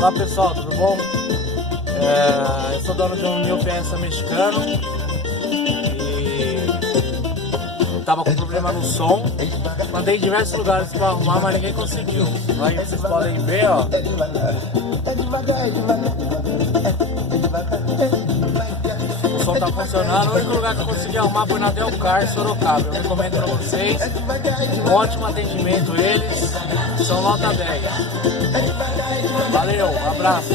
Olá pessoal, tudo bom? Eu sou dono de um New Fiesta mexicano e tava com problema no som. Mandei em diversos lugares para arrumar, mas ninguém conseguiu. Aí vocês podem ver, ó. O som tá funcionando. O único lugar que eu consegui arrumar foi na Delcar, Sorocaba. Eu recomendo para vocês. Um ótimo atendimento eles. São nota 10. Valeu, um abraço.